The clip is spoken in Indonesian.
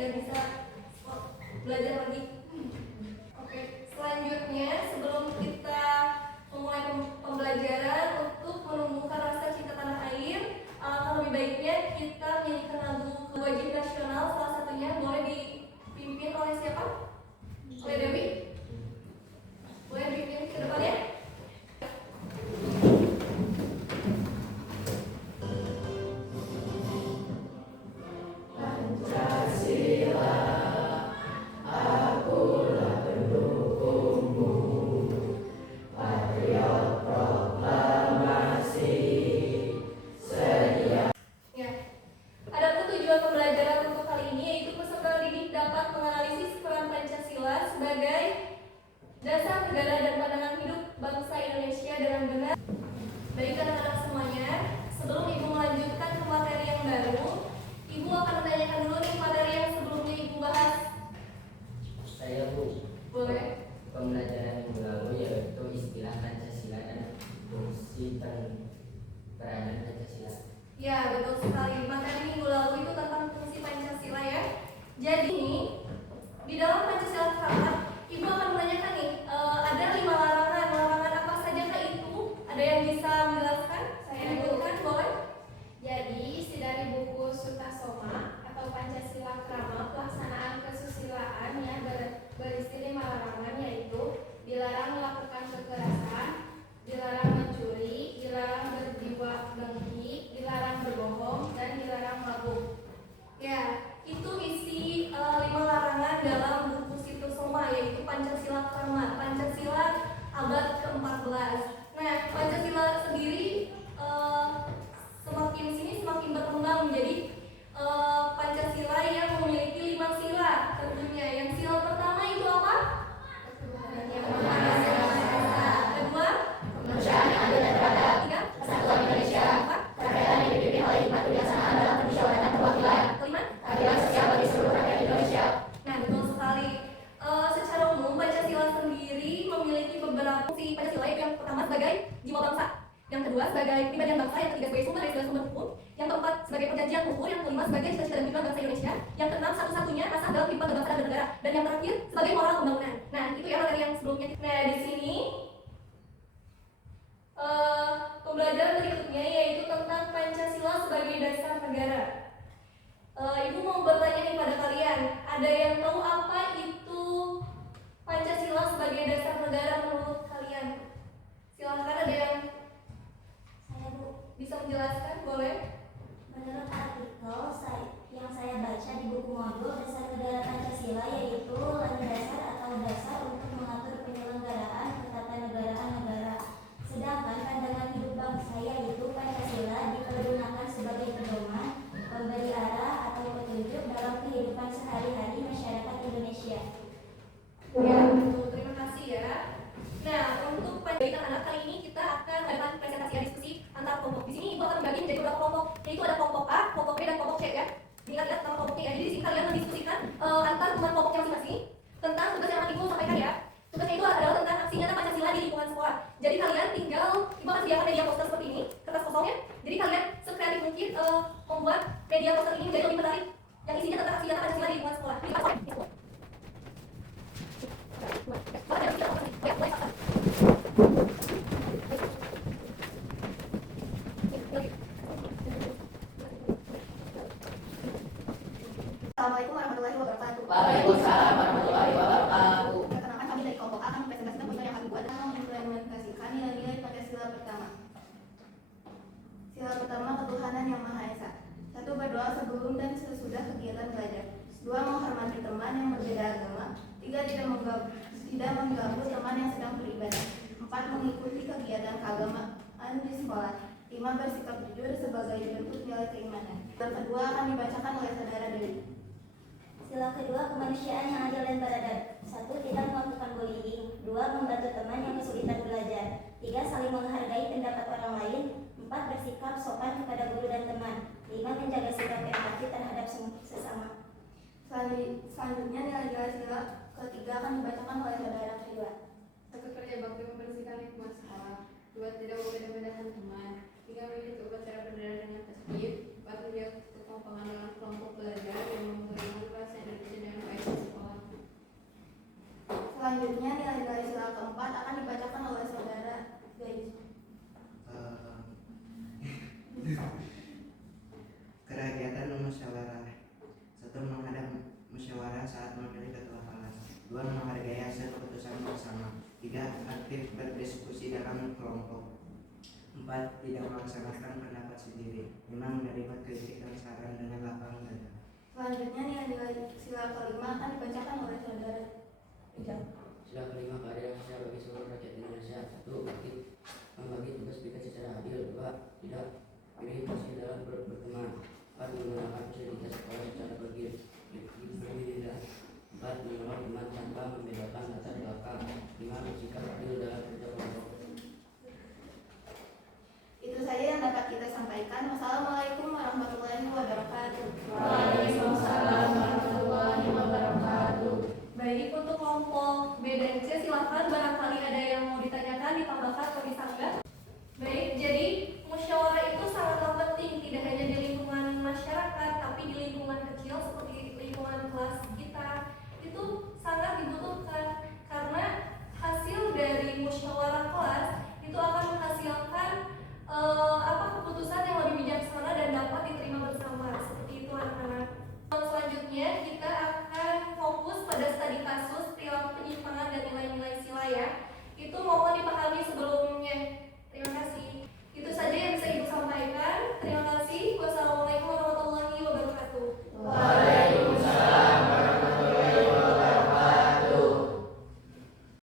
biar bisa belajar lagi. Oke, selanjutnya sebelum kita memulai pembelajaran untuk menumbuhkan rasa cinta tanah air, alangkah lebih baiknya kita menyanyikan lagu wajib nasional. Salah satunya boleh dipimpin oleh siapa? Oleh Dewi? Boleh dipimpin ke depan ya? Sebagai dasar negara dan pandangan hidup bangsa Indonesia dengan benar. Baik anak-anak semuanya, sebelum Ibu melanjutkan ke materi yang baru, Ibu akan menanyakan dulu nih materi yang sebelumnya Ibu bahas. Saya Bu. Boleh. Pembelajaran minggu lalu yaitu istilah Pancasila dan fungsi peranan Pancasila. Ya, betul sekali. Materi minggu lalu itu tentang fungsi Pancasila ya. Jadi di dalam Pancasila Kramat, Ibu akan menanyakan nih, ada 5 larangan. Larangan apa saja kah itu? Ada yang bisa menjelaskan? Saya dulu kan, boleh? Jadi, isi dari buku Sutasoma atau Pancasila Krama pelaksanaan kesusilaan yang berisi 5 larangan, yaitu dilarang melakukan kekerasan, dilarang mencuri, dilarang berjiwa dengki, dilarang berbohong, dan dilarang mabuk. Ya, itu isi 5 larangan dalam buku Sutasoma, yaitu Pancasila Kramat, Pancasila abad ke-14. Nah, Pancasila sendiri semakin sini semakin berkembang menjadi Pancasila yang memiliki 5 sila tentunya. Yang sila pertama itu apa? Kedua, kemanusiaan yang adil dan beradab. tiga, Persatuan Indonesia. empat, Rakyat yang dipimpin oleh hikmat kebijaksanaan dalam permusyawaratan perwakilan. kelima. Keadilan sosial bagi seluruh rakyat Indonesia. Nah, betul sekali. Secara umum Pancasila sendiri memiliki beberapa fungsi. Pancasila itu yang pertama sebagai jiwa bangsa, yang kedua sebagai pribadian bangsa, yang ketiga sebagai sumber dari segala sumber hukum, yang keempat sebagai perjanjian umur, yang kelima sebagai cita-cita dan tujuan bangsa Indonesia, yang keenam satu-satunya asas dalam kehidupan berbangsa dan bernegara, dan yang terakhir sebagai moral pembangunan. Nah, itu ya materi yang sebelumnya. Nah, di sini pembelajaran berikutnya yaitu tentang Pancasila sebagai dasar negara. Ibu mau bertanya nih pada kalian, ada yang tahu apa itu Pancasila sebagai dasar negara menurut kalian? Silahkan, ada yang Saya Bu, bisa menjelaskan, boleh? menurut artikel yang saya baca di buku modul dasar negara Pancasila, yaitu landasan atau dasar untuk mengatur penyelenggaraan ketatanegaraan negara. Sedangkan pandangan hidup bangsa, yaitu Pancasila, dipergunakan sebagai pedoman, pemberi arah atau petunjuk dalam kehidupan sehari-hari masyarakat Indonesia. Ya, betul. Terima kasih ya. Nah, untuk pendidikan anak kali ini kita akan melakukan presentasi dan diskusi antar kelompok. Di sini Ibu akan membagi menjadi beberapa kelompok, yaitu ada kelompok A, kelompok B, dan kelompok C ya. Ingat-ingat nama kelompoknya ya. Jadi di sini kalian mendiskusikan antar teman kelompoknya masing-masing tentang tugas yang akan Ibu sampaikan ya. Tugasnya itu adalah tentang aksi nyata Pancasila di lingkungan sekolah. Jadi kalian tinggal, Ibu akan sediakan media poster seperti ini, kertas kosongnya. Jadi kalian sekreatif mungkin membuat media poster ini menjadi lebih menarik, yang isinya tentang aksi nyata Pancasila di lingkungan sekolah. Ini apa? Assalamualaikum warahmatullahi wabarakatuh. Waalaikumsalam warahmatullahi wabarakatuh. Perkenalkan, kami dari kelompok A akan mempresentasikan tujuan yang kami buat dalam mengimplementasikan nilai-nilai Pancasila pertama. Sila pertama, ketuhanan yang Maha Esa. 1. Berdoa sebelum dan sesudah kegiatan belajar. 2. Menghormati teman yang berbeda agama. 3. Tidak mengganggu teman yang sedang beribadah. 4. Mengikuti kegiatan keagamaan di sekolah. 5. Bersikap jujur sebagai bentuk nilai keimanan. Yang kedua akan dibacakan oleh saudara Dewi. Sila kedua, kemanusiaan yang adil dan beradab. 1. Tidak melakukan bullying. 2. Membantu teman yang kesulitan belajar. 3. Saling menghargai pendapat orang lain. 4. Bersikap sopan kepada guru dan teman. 5. Menjaga sikap empati terhadap sesama. Selanjutnya nilai-nilai sila ketiga akan dibacakan oleh saudara Sheila. 1. Kerja bakti membersihkan lingkungan sekolah. 2. Tidak membeda-bedakan teman. 3. Mengikuti upacara bendera dengan tertib. 4. Menjaga kekompakan dalam kelompok belajar yang memperlukan bahasa Indonesia 2. Menghargai hasil keputusan bersama. 3. Aktif berdiskusi dalam kelompok. 4. Tidak melaksanakan pendapat sendiri. 5. Menerima kritik dan saran dengan lapang dada. Selanjutnya nilai-nilai sila kelima akan dibacakan oleh saudara Rijal. Sila kelima, keadilan sosial bagi seluruh rakyat Indonesia. 1. Aktif membagi tugas piket secara adil. 2. Tidak pilih posisi dalam berteman. 4. Menggunakan fasilitas sekolah secara berbeda. 4. Menolak teman tanpa membedakan latar belakang. 5. Bersikap